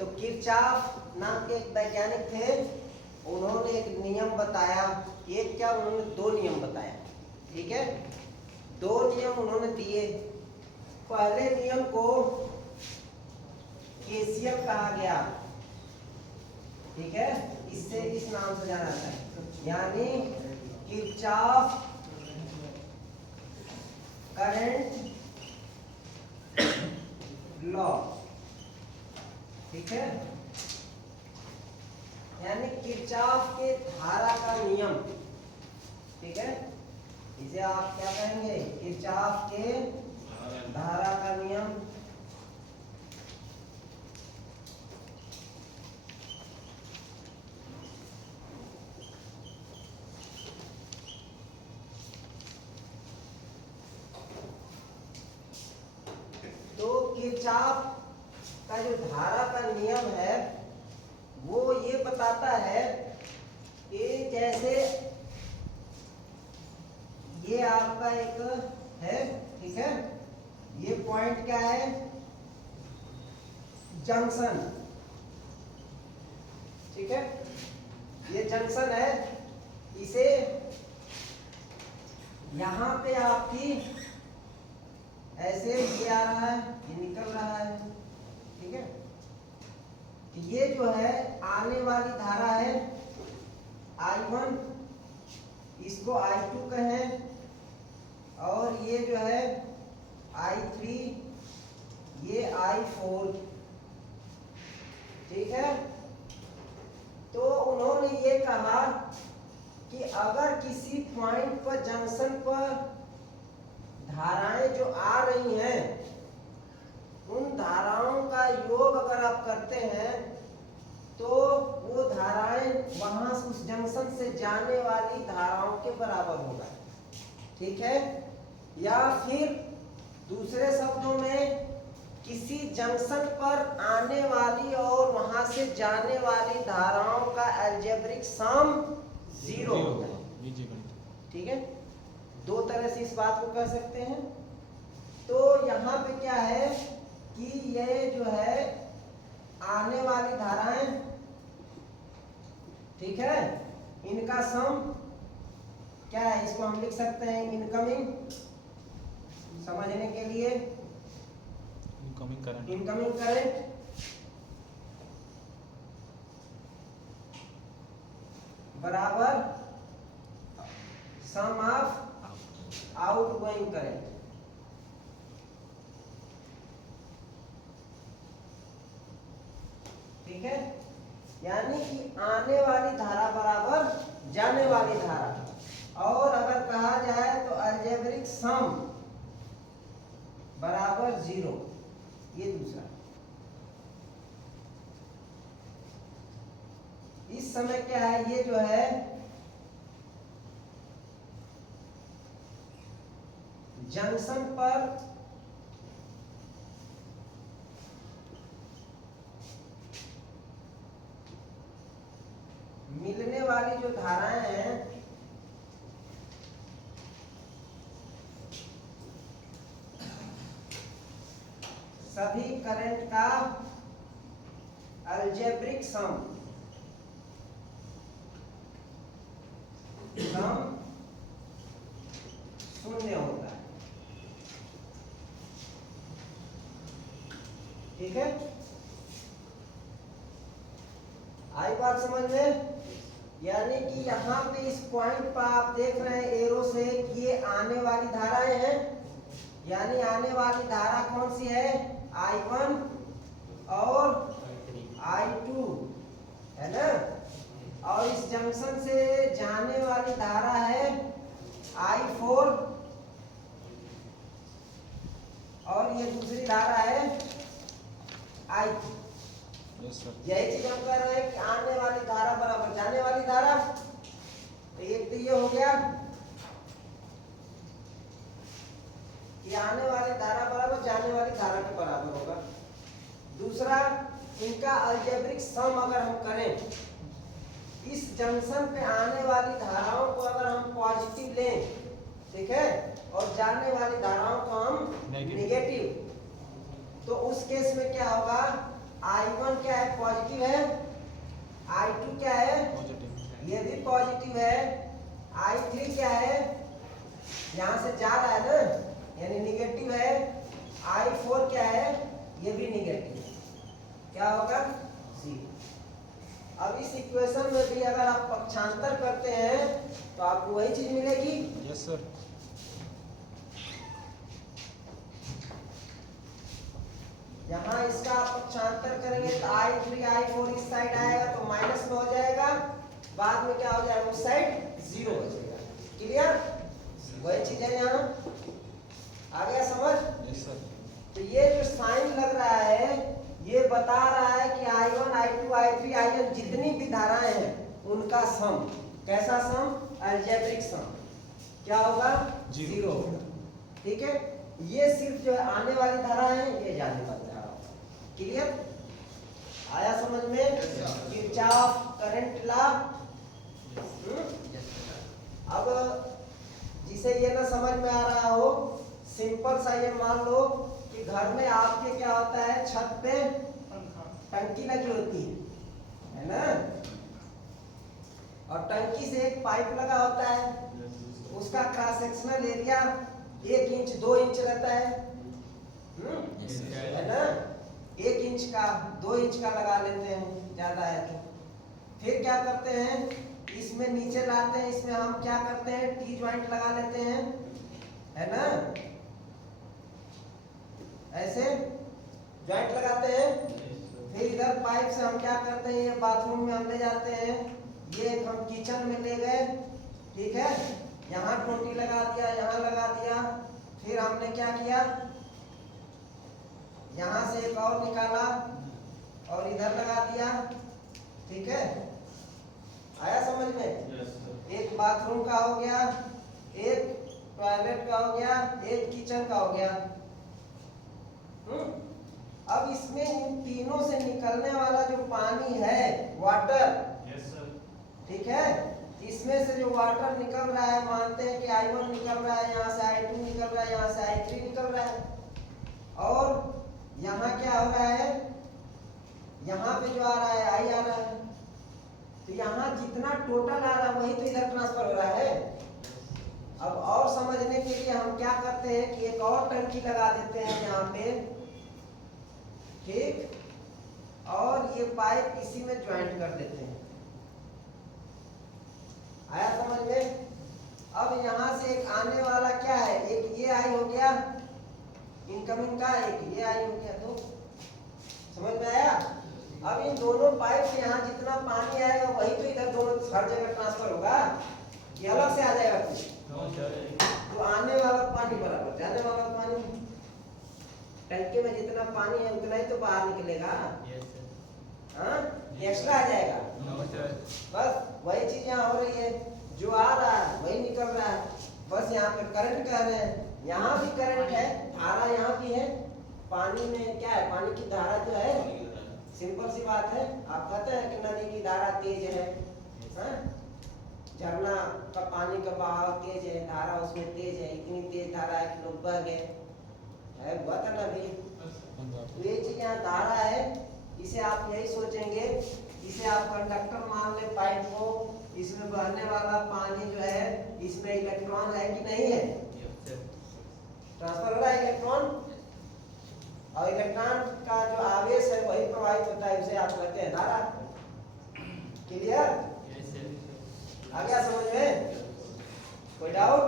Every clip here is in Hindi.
तो किरचॉफ नाम के एक वैज्ञानिक थे, उन्होंने एक नियम बताया। एक क्या, उन्होंने दो नियम बताया। ठीक है, दो नियम उन्होंने दिए। पहले नियम को केसीएल कहा गया। ठीक है, इससे इस नाम से जाना जाता है, यानी किरचॉफ करंट लॉ। ठीक है, यानी किरचॉफ के धारा का नियम। ठीक है, इसे आप क्या कहेंगे, किरचॉफ के धारा का नियम। तो किरचॉफ का जो धारा का नियम है वो ये बताता है कि जैसे ये आपका एक है, ठीक है, ये पॉइंट क्या है, जंक्शन। ठीक है, ये जंक्शन है, इसे यहां पे आपकी ऐसे ये आ रहा है, ये निकल रहा है। ठीक है, ये जो है आने वाली धारा है I1, इसको I2 कहें, और ये जो है I3, ये I4। ठीक है, तो उन्होंने ये कहा कि अगर किसी पॉइंट पर, जंक्शन पर धाराएं जो आ रही हैं, उन धाराओं का योग अगर आप करते हैं तो वो धाराएं वहां से, उस जंक्शन से जाने वाली धाराओं के बराबर होगा। ठीक है, या फिर दूसरे शब्दों में, किसी जंक्शन पर आने वाली और वहां से जाने वाली धाराओं का अलजेब्रिक सम 0 होगा। ठीक है, दो तरह से इस बात को कह सकते हैं। तो यहाँ पे क्या है कि ये जो है आने वाली धाराएं, ठीक है, इनका सम क्या है, इसको हम लिख सकते हैं इनकमिंग, समझने के लिए इनकमिंग करंट बराबर सम ऑफ आउटगोइंग करंट। ठीक है, यानी कि आने वाली धारा बराबर जाने वाली धारा। और अगर कहा जाए तो अलजेब्रिक सम बराबर 0, ये दूसरा। इस समय क्या है, ये जो है जंक्शन पर मिलने वाली जो धाराएं हैं, सभी करंट का अलजेब्रिक सम शून्य होता है। ठीक है, आई बात समझ में? यानी कि यहाँ पे इस पॉइंट पर आप देख रहे हैं एरो से कि ये आने वाली धाराएं हैं, यानी आने वाली धारा कौन सी है, I1 और I2 है ना, और इस जंक्शन से जाने वाली धारा है I4, और ये दूसरी धारा है I3। यही चीज हम कर रहे हैं कि आने वाली धारा बराबर जाने वाली धारा। तो एक तो ये हो गया कि आने वाली धारा बराबर जाने वाली धारा के बराबर होगा। दूसरा, इनका अलजेब्रिक सम अगर हम करें, इस जंक्शन पे आने वाली धाराओं को अगर हम पॉजिटिव लें, ठीक है, और जाने वाली धाराओं को हम नेगेटिव, तो उस केस में क्या होगा, I1 क्या है क्या होगा 0। अब इस इक्वेशन में भी अगर आप पक्षांतर करते हैं तो आपको वही चीज मिलेगी। Yes sir. यहाँ इसका आप पक्षांतर करेंगे तो I3 I4 इस साइड आएगा तो माइनस में हो जाएगा, बाद में क्या हो जाएगा उस साइड 0 हो जाएगा। क्लियर? वही चीज है यहाँ। आ गया समझ? Yes sir. तो ये जो साइन लग रहा है ये बता रहा है कि I1 I2 I3 IN जितनी भी धाराएं हैं उनका सम। कैसा सम? अलजेब्रिक सम। क्या होगा? 0 होगा। ठीक है? ये सिर्फ जो आने वाली धारा है, ये जाने वाली धारा। क्लियर? आया समझ में? Kirchhoff current law. अब जिसे ये ना समझ में आ रहा हो, सिंपल सा ये मान लो कि घर में आपके क्या होता है, छत पे टंकी लगी होती है ना, और टंकी से एक पाइप लगा होता है, उसका cross sectional area 1 inch 2 inch रहता है ना। 1 इंच का 2 इंच का लगा लेते हैं, ज्यादा है तो। फिर क्या करते हैं, इसमें नीचे लाते हैं, इसमें हम क्या करते हैं, टी ज्वाइंट लगा लेते हैं, है ना, ऐसे ज्वाइंट लगाते हैं। फिर इधर पाइप से हम क्या करते हैं, ये बाथरूम में हम ले जाते हैं, ये हम किचन में ले गए, ठीक है, यहाँ टोटी लगा दिया, यहाँ लगा दिया। फिर हमने क्या किया, यहाँ से एक और निकाला और इधर लगा दिया। ठीक है? आया समझ में? एक बाथरूम का हो गया, एक टॉयलेट का हो गया, एक किचन का हो गया। अब इसमें इन तीनों से निकलने वाला जो पानी है, वाटर, ठीक है, इसमें से जो वाटर निकल रहा है, मानते हैं कि I1 निकल रहा है, यहाँ से I2 निकल रहा है, यहाँ से I3 निकल रहा है, और यहाँ क्या हो रहा है, यहाँ पे जो आ रहा है I आ रहा है। तो यहाँ जितना टोटल आ रहा है वही तो इधर ट्रांसफर हो रहा है। अब और समझने के लिए हम क्या करते हैं कि एक और टंकी लगा देते हैं यहाँ पे, ठीक, और ये पाइप इसी में ज्वाइंट कर देते हैं। आया समझ में? अब यहाँ से एक आने वाला क्या है, एक ये आई हो गया इनकमिंग का, एक ये आई हो गया, तो समझ में आया? अब इन दोनों पाइप से यहाँ जितना पानी आएगा वही तो इधर दोनों हर जगह ट्रांसफर होगा, ये अलग से आ जाएगा कुछ? तो आने वाला पानी बराबर जाने वाला पानी, टंकी में जितना पानी है उतना ही तो बाहर निकलेगा। हाँ, एक्स्ट्रा आ जाएगा। बस वही चीज यहाँ हो रही है, जो आ रहा है वही निकल रहा है। बस यहाँ पे करंट कह रहे हैं, यहाँ भी करंट है, धारा यहाँ भी है। पानी में क्या है, पानी की धारा जो है, सिंपल सी बात है, आप कहते हैं कि नदी की धारा तेज है, झरना का पानी का बहाव तेज है, धारा उसमें तेज है, इतनी तेज धारा है कि लोग बह गए, है बता ना भी। तो ये चीज यहाँ धारा है, इसे आप यही सोचेंगे, इसे आप कंडक्टर मान ले पाइप को, इसमें बहने वाला पानी जो है, इसमें इलेक्ट्रॉन है कि नहीं है, ट्रांसफर हो रहा है इलेक्ट्रॉन, और इलेक्ट्रॉन का जो आवेश है वही प्रवाहित होता है, उसे आप कहते हैं धारा। क्लियर? आ गया समझ में? कोई डाउट?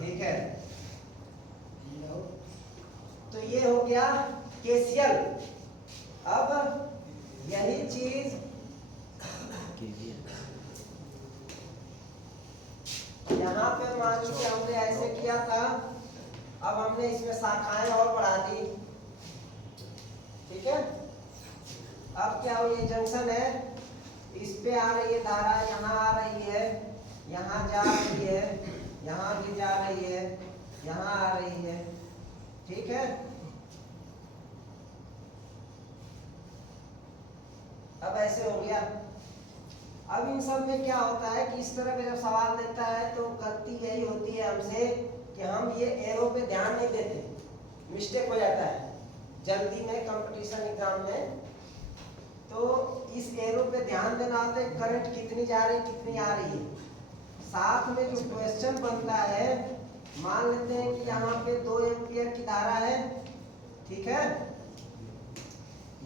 ठीक है, तो ये हो गया केसीएल। अब यही चीज यहाँ पे मान लीजिए हमने ऐसे किया था, अब हमने इसमें शाखाएं और बढ़ा दी, ठीक है। अब क्या हो, ये जंक्शन है, इस पे आ रही है धारा, यहाँ आ रही है, यहाँ जा रही है, यहाँ भी जा रही है, यहाँ आ रही है, ठीक है। अब ऐसे हो गया। अब इन सब में क्या होता है कि इस तरह का जब सवाल देता है तो गलती यही होती है हमसे कि हम ये एरो पे ध्यान नहीं देते, मिस्टेक हो जाता है जल्दी में कंपटीशन एग्जाम में। तो इस एरो पे ध्यान देना होता है, करंट कितनी जा रही कितनी आ रही है। साथ में जो क्वेश्चन बनता है, मान लेते हैं कि यहाँ पे 2 एम्पियर की धारा है, ठीक है,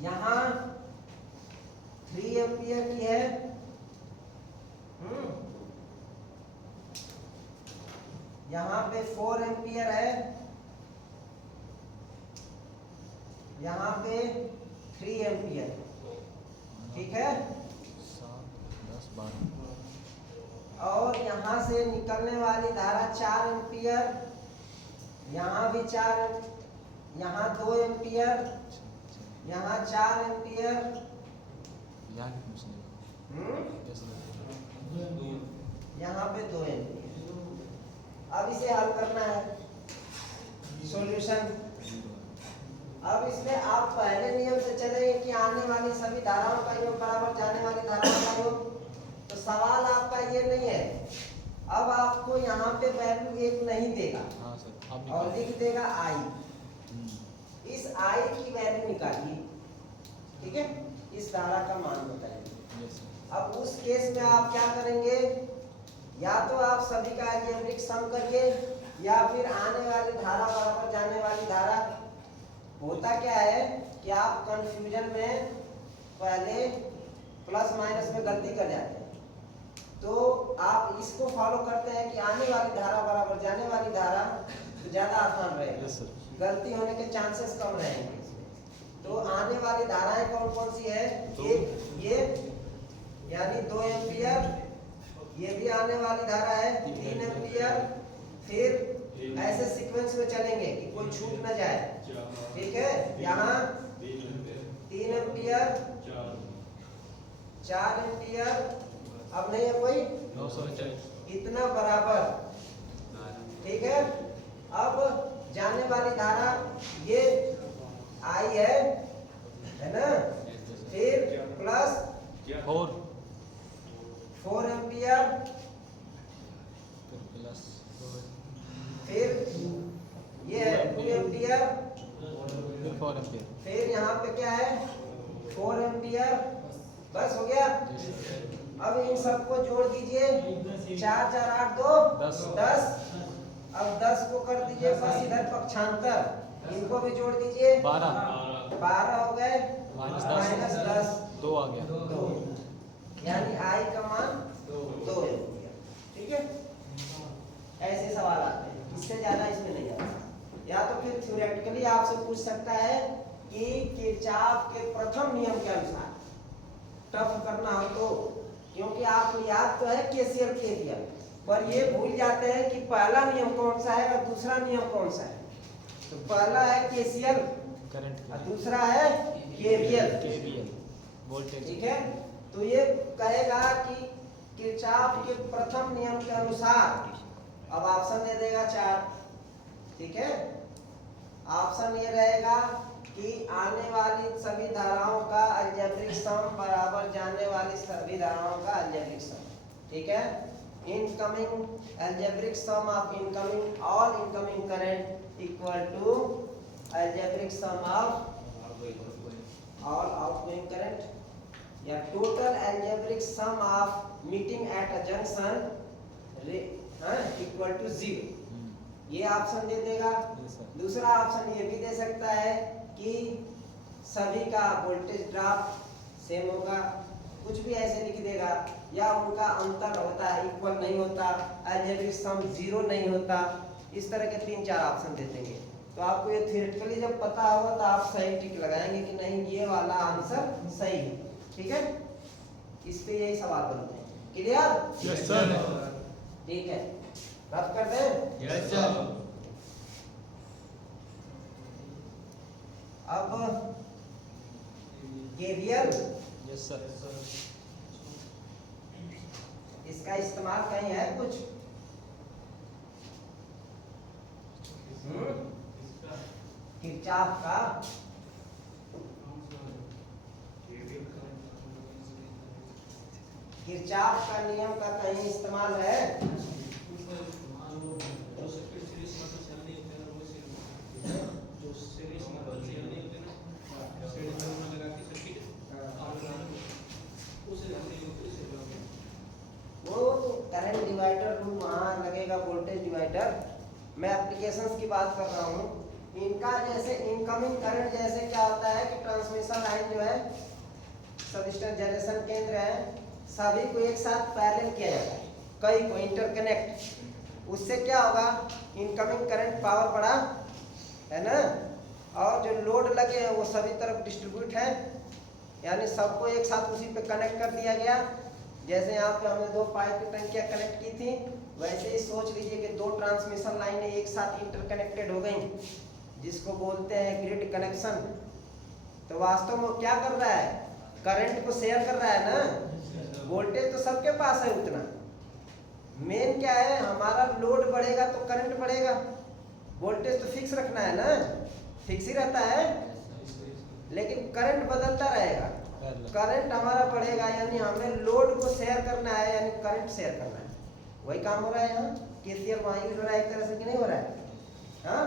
यहाँ 3 एम्पियर की है, यहाँ पे 4 एम्पियर है, यहाँ पे 3 एम्पियर। ठीक है, 7, 10, 12 और यहाँ से निकलने वाली धारा 4 एम्पियर, यहाँ भी 4, यहाँ 2 एम्पियर, यहाँ 4 एम्पियर, यहाँ की कुछ नहीं। यहाँ पे 2 एम्पियर। अब इसे हल करना है, सॉल्यूशन। अब इसमें आप पहले नियम से चलेंगे कि आने वाली सभी धाराओं का योग बराबर जाने वाली धाराओं का योग। तो सवाल आपका ये नहीं है, अब आपको यहाँ पे वैल्यू 1 नहीं देगा। हाँ सर, आप और निकालिए। लिख देगा आई। इस आई की वैल्यू निकालिए। ठीक है, इस धारा का मान बताइए। Yes sir. अब उस केस में आप क्या करेंगे, या तो आप सभी का अलजेब्रिक सम करिए, या फिर आने वाली धारा बराबर जाने वाली धारा। होता क्या है कि आप कंफ्यूजन में पहले प्लस माइनस में गलती कर जाते हैं, तो आप इसको फॉलो करते हैं कि आने वाली धारा बराबर जाने वाली धारा, तो ज्यादा आसान रहेगा। Yes sir. गलती होने के चांसेस कम रहेंगे इसमें। तो आने वाली धाराएं कौन कौन सी है, ये यानी 2 एम्पियर, ये भी आने वाली धारा है 3 एम्पियर। फिर ऐसे सीक्वेंस में चलेंगे कि कोई छूट न जाए। ठीक है, यहाँ 3 एम्पियर, 4 एम्पियर, अब नहीं है कोई, नो सर। इतना बराबर। ठीक है, अब जाने वाली धारा ये आई है ना, फिर प्लस 4 एम्पियर, प्लस फिर ये है 2 एम्पियर, फिर 4 एम्पियर। फिर यहाँ पे क्या है 4 एम्पियर। बस हो गया। अब इन सबको जोड़ दीजिए, 4 4 8 2 10। अब 10 को कर दीजिए बस इधर पक्षांतर, इनको भी जोड़ दीजिए, 12 हो गए, माइनस 10, 2 आ गया। 2, यानी आई का मान 2 एम्पियर। ठीक है, ऐसे सवाल आते हैं, इससे ज्यादा इसमें नहीं आता। या तो फिर थ्योरेटिकली आपसे पूछ सकता है कि किरचॉफ के प्रथम नियम के अनुसार टफ करना हो तो, क्योंकि आपको याद तो है केसीएल केवीएल, पर ये भूल जाते हैं कि पहला नियम कौन सा है और दूसरा नियम कौन सा है। तो पहला है केसीएल करंट और दूसरा है केवीएल। KVL voltage. ठीक है, तो ये कहेगा कि किरचॉफ के प्रथम नियम के अनुसार, अब ऑप्शन दे देगा 4। ठीक है, ऑप्शन ये रहेगा कि आने वाली सभी धाराओं का अलजेब्रिक सम बराबर जाने वाली सभी धाराओं का अलजेब्रिक सम। ठीक है, incoming algebraic sum of incoming all incoming current equal to algebraic sum of all outgoing current, या total algebraic sum of meeting at a junction equal to 0। ये ऑप्शन दे देगा। दूसरा ऑप्शन ये भी दे सकता है कि सभी का वोल्टेज ड्रॉप सेम होगा, कुछ भी ऐसे लिख देगा, या उनका अंतर होता है, इक्वल नहीं होता, अलजेब्रिक सम 0 नहीं होता। इस तरह के 3-4 ऑप्शन दे देंगे। तो आपको ये थ्योरेटिकली जब पता होगा तो आप सही टिक लगाएंगे कि नहीं ये वाला आंसर सही है। ठीक है, इस पे यही सवाल बनते हैं। क्लियर? Yes sir. ठीक है, रब कर दें। Yes sir. अब केवीएल, यस सर। इसका इस्तेमाल कहीं है कुछ? किरचॉफ का किरचॉफ का नियम का कहीं इस्तेमाल है? वो तो करंट डिवाइडर रूल वहाँ लगेगा, वोल्टेज डिवाइडर। मैं एप्लीकेशंस की बात कर रहा हूँ। इनका जैसे इनकमिंग करंट जैसे क्या होता है कि ट्रांसमिशन लाइन जो है सब जनरेशन केंद्र है, सभी को एक साथ पैरेलल किया जाता है, कई को इंटरकनेक्ट। उससे क्या होगा, इनकमिंग करंट पावर बढ़ा है ना, और जो लोड लगे हैं वो सभी तरफ डिस्ट्रीब्यूट है, यानी सबको एक साथ उसी पे कनेक्ट कर दिया गया। जैसे यहाँ पे हमने दो पाइप की टंकियाँ कनेक्ट की थी, वैसे ही सोच लीजिए कि दो ट्रांसमिशन लाइनें एक साथ इंटरकनेक्टेड हो गई, जिसको बोलते हैं ग्रिड कनेक्शन। तो वास्तव में क्या कर रहा है, करंट को शेयर कर रहा है ना, वोल्टेज तो सबके पास है उतना। मेन क्या है, हमारा लोड बढ़ेगा तो करंट बढ़ेगा, वोल्टेज तो फिक्स रखना है ना, फिक्स ही रहता है, लेकिन करंट बदलता रहेगा। करंट हमारा बढ़ेगा, यानी हमें लोड को शेयर करना है, यानी करंट शेयर करना है। वही काम हो रहा है यहाँ, केसीएल वहीं हो रहा है एक तरह से, कि नहीं हो रहा है? हाँ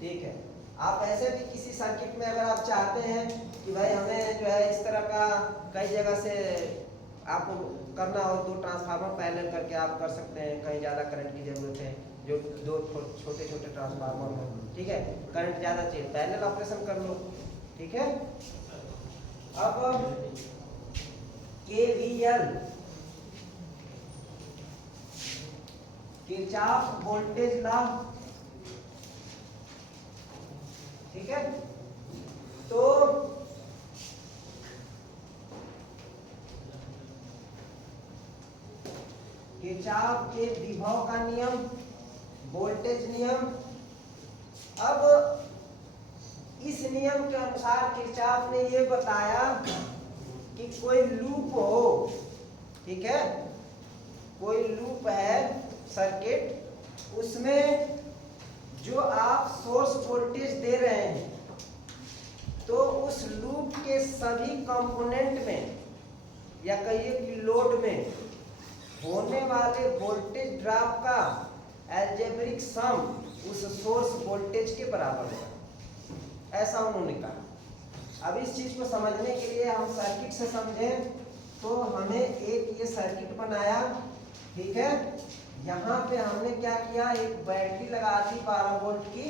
ठीक है। आप ऐसे भी किसी सर्किट में अगर आप चाहते हैं कि भाई हमें जो है इस तरह का कई जगह से आपको करना हो, दो ट्रांसफार्मर पैरेलल करके आप कर सकते हैं, कहीं ज़्यादा करंट की ज़रूरत है, जो दो छोटे छोटे ट्रांसफार्मर हो, ठीक है, करंट ज़्यादा चाहिए, पैरेलल ऑपरेशन कर लो, ठीक है। अब केवीएल, किरचॉफ वोल्टेज लॉ, ठीक है। तो किरचॉफ के विभव का नियम, वोल्टेज नियम। अब इस नियम के अनुसार किरचॉफ ने ये बताया कि कोई लूप हो, ठीक है, कोई लूप है सर्किट, उसमें जो आप सोर्स वोल्टेज दे रहे हैं, तो उस लूप के सभी कंपोनेंट में या कहिए कि लोड में होने वाले वोल्टेज ड्रॉप का अलजेब्रिक सम उस सोर्स वोल्टेज के बराबर होगा, ऐसा उन्होंने कहा। अब इस चीज को समझने के लिए हम सर्किट से समझें, तो हमें एक ये सर्किट बनाया, ठीक है। यहाँ पे हमने क्या किया, एक बैटरी लगा दी 12 वोल्ट की,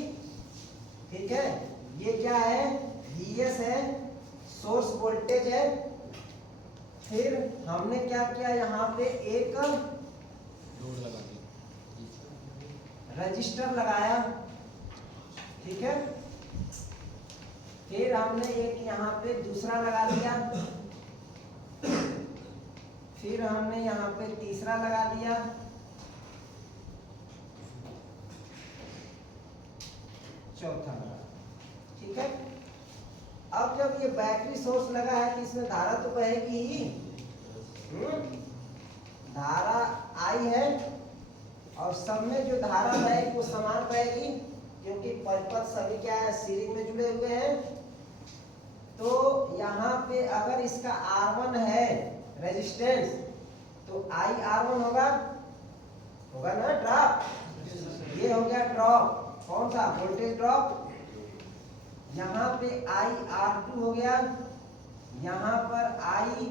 ठीक है। ये क्या है, VS है, सोर्स वोल्टेज है। फिर हमने क्या किया, यहाँ पे एक लोड लगा दिया, रजिस्टर लगाया, ठीक है। फिर हमने एक यहाँ पे दूसरा लगा दिया, फिर हमने यहाँ पे तीसरा लगा दिया, चौथा लगा, ठीक है। अब जब ये बैटरी सोर्स लगा है तो इसमें धारा तो बहेगी ही, धारा आई है, और सब में जो धारा बहेगी वो समान बहेगी, क्योंकि परिपथ सभी क्या है, सीरीज में जुड़े हुए हैं। तो यहाँ पे अगर इसका R1 है रेजिस्टेंस, तो IR1 होगा, होगा ना ड्रॉप, ये हो गया ड्रॉप, कौन सा, वोल्टेज ड्रॉप। यहाँ पे IR2 हो गया, यहाँ पर IR3,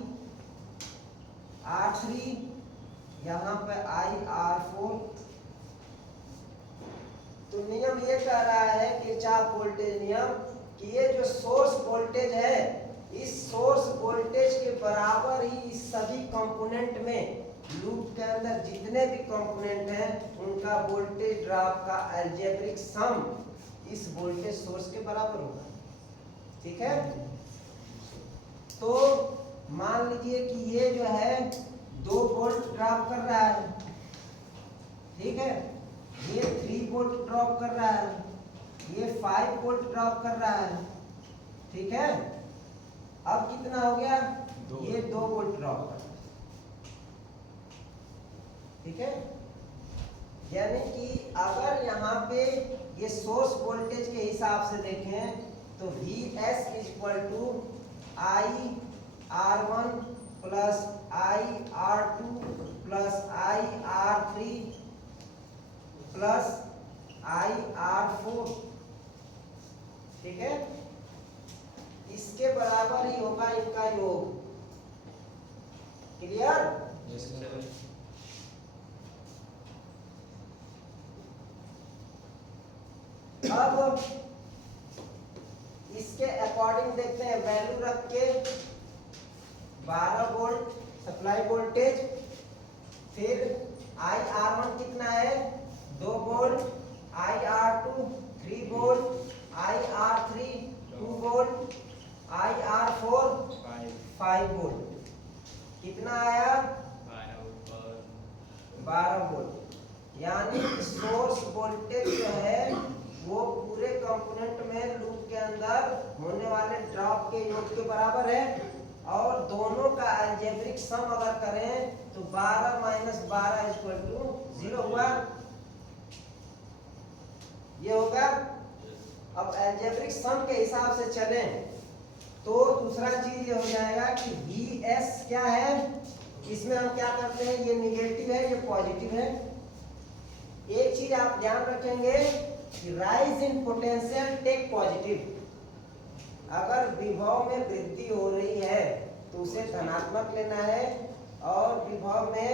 यहाँ पे IR4। तो नियम ये कह रहा है किरचॉफ वोल्टेज नियम कि ये जो सोर्स वोल्टेज है, इस सोर्स वोल्टेज के बराबर ही इस सभी कंपोनेंट में, लूप के अंदर जितने भी कंपोनेंट हैं, उनका वोल्टेज ड्रॉप का अलजेब्रिक सम इस वोल्टेज सोर्स के बराबर होगा, ठीक है। तो मान लीजिए कि ये जो है 2 वोल्ट ड्रॉप कर रहा है, ठीक है, ये 3 वोल्ट ड्रॉप कर रहा है, ये 5 वोल्ट ड्रॉप कर रहा है, ठीक है। अब कितना हो गया, ये 2 वोल्ट ड्रॉप कर रहा है, ठीक है। यानी कि अगर यहाँ पे ये सोर्स वोल्टेज के हिसाब से देखें तो VS equal to IR1 plus IR2 plus IR3 plus IR4, ठीक है, इसके बराबर ही होगा इनका योग, क्लियर। Yes sir. अब इसके अकॉर्डिंग देखते हैं वैल्यू रख के 12 वोल्ट सप्लाई वोल्टेज, फिर IR1 कितना है 2 volt, IR2 3 volt, IR3 2 volt, IR4 5 volt. कितना आया 12 वोल्ट। यानी सोर्स वोल्टेज जो है वो पूरे कंपोनेंट में लूप के अंदर होने वाले ड्रॉप के योग के बराबर है, और दोनों का अलजेब्रिक सम अगर करें तो 12 माइनस 12 इक्वल टू 0 हुआ। ये होगा। अब अलजेब्रिक सम के हिसाब से चलें तो दूसरा चीज ये हो जाएगा कि Vs क्या है, इसमें हम क्या करते हैं, ये निगेटिव है ये पॉजिटिव है। एक चीज आप ध्यान रखेंगे कि rise in potential take positive. अगर विभव में वृद्धि हो रही है तो उसे धनात्मक लेना है, और विभव में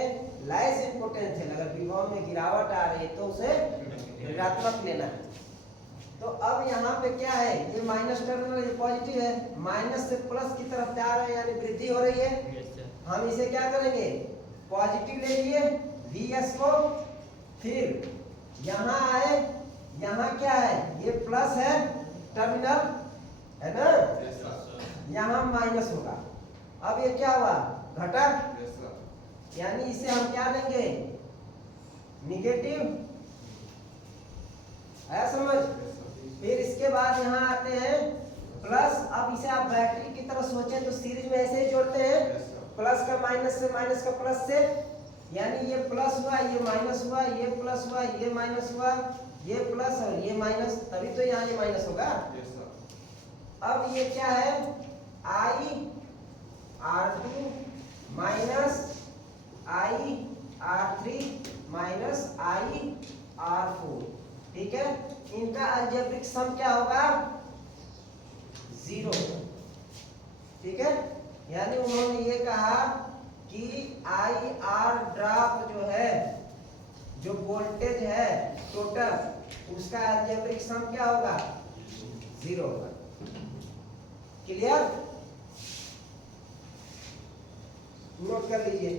लाइज इन पोटेंशियल अगर विभव में गिरावट आ रही है तो उसे ऋणात्मक लेना है। तो अब यहाँ पे क्या है, ये माइनस टर्मिनल ये पॉजिटिव है, माइनस से प्लस की तरफ जा रहे हैं यानी वृद्धि हो रही है। हम इसे क्या करेंगे, पॉजिटिव ले लिए Vs को, फिर यहाँ आए, यहाँ क्या है ये प्लस है टर्मिनल है ना, यहाँ माइनस होगा। अब ये क्या हुआ घटक, यानी इसे हम क्या लेंगे निगेटिव, है समझ। फिर इसके बाद यहाँ आते हैं प्लस। अब इसे आप बैटरी की तरह सोचें तो सीरीज में ऐसे ही जोड़ते हैं, प्लस का माइनस से, माइनस का प्लस से, यानी ये प्लस हुआ ये माइनस हुआ, ये प्लस हुआ ये माइनस हुआ, ये प्लस और ये माइनस, तभी तो यहाँ ये माइनस होगा। अब ये क्या है IR2 minus IR3 minus IR4, ठीक है। इनका अलजेब्रिक सम क्या होगा 0, ठीक है। यानी उन्होंने ये कहा कि IR ड्रॉप जो है, जो वोल्टेज है टोटल, उसका अलजेब्रिक सम क्या होगा 0 होगा। क्लियर, नोट कर लीजिए।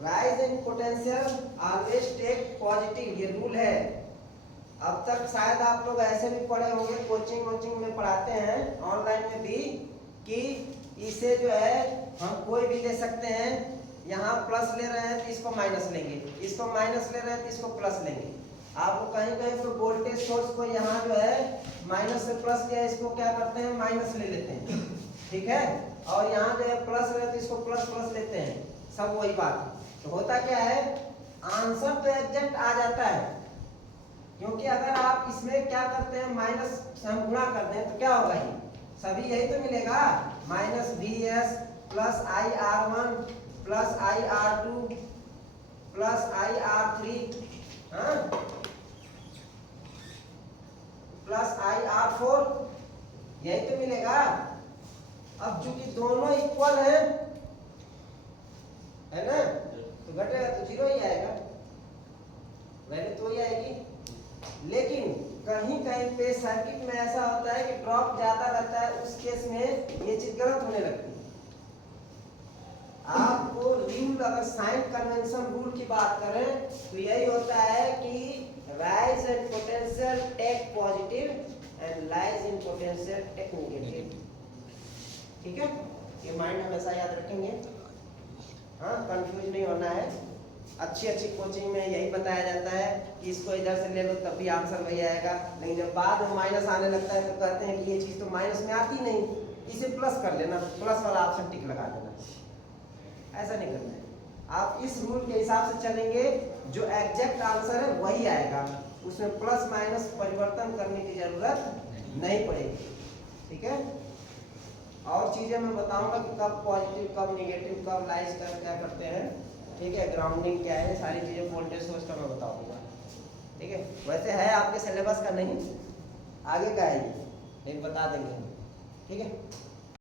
Rise in potential always take positive, ये रूल है। अब तक शायद आप लोग ऐसे भी पढ़े होंगे, कोचिंग में पढ़ाते हैं, ऑनलाइन में भी, कि इसे जो है हम कोई भी ले सकते हैं। यहाँ प्लस ले रहे हैं तो इसको माइनस लेंगे, इसको माइनस ले रहे हैं तो इसको प्लस लेंगे। आपको कहीं कहीं तो वोल्टेज सोर्स को यहाँ जो है माइनस से प्लस लिया, इसको क्या करते हैं माइनस ले लेते हैं, ठीक है। और यहाँ जो है प्लस रहे तो इसको प्लस प्लस लेते हैं, सब वही बात। तो होता क्या है, आंसर तो एग्जैक्ट आ जाता है, क्योंकि अगर आप इसमें क्या करते हैं माइनस से हम गुणा कर दें तो क्या होगा, ये सभी यही तो मिलेगा, minus Vs plus IR1 plus IR2 plus IR3 plus IR4, यही तो मिलेगा। अब चूंकि दोनों इक्वल है ना, तो घटेगा तो 0 ही आएगा, वैल्यू तो ही आएगी। लेकिन कहीं कहीं पे सर्किट में ऐसा होता है कि ड्रॉप ज्यादा रहता है, उस केस में ये चीज गलत होने लगती है। आपको रूल, अगर साइन कन्वेंशन रूल की बात करें तो यही होता है कि rise in potential take positive and lies in potential take negative, ठीक है। ये माइंड हमेशा याद रखेंगे, हाँ, कंफ्यूज नहीं होना है। अच्छी कोचिंग में यही बताया जाता है कि इसको इधर से ले लो तब भी आंसर वही आएगा, लेकिन जब बाद में माइनस आने लगता है तो कहते हैं कि ये चीज़ तो माइनस में आती नहीं, इसे प्लस कर लेना, प्लस वाला ऑप्शन टिक लगा देना। ऐसा नहीं करना है, आप इस रूल के हिसाब से चलेंगे, जो एग्जैक्ट आंसर है वही आएगा, उसमें प्लस माइनस परिवर्तन करने की जरूरत नहीं पड़ेगी, ठीक है। और चीज़ें मैं बताऊंगा कि कब पॉजिटिव कब निगेटिव कब लाइज कर क्या करते हैं, ठीक है। ग्राउंडिंग क्या है, सारी चीज़ें वोल्टेज सोर्स का मैं बताऊंगा, ठीक है। वैसे है आपके सिलेबस का नहीं, आगे का है ये, लेकिन बता देंगे, ठीक है।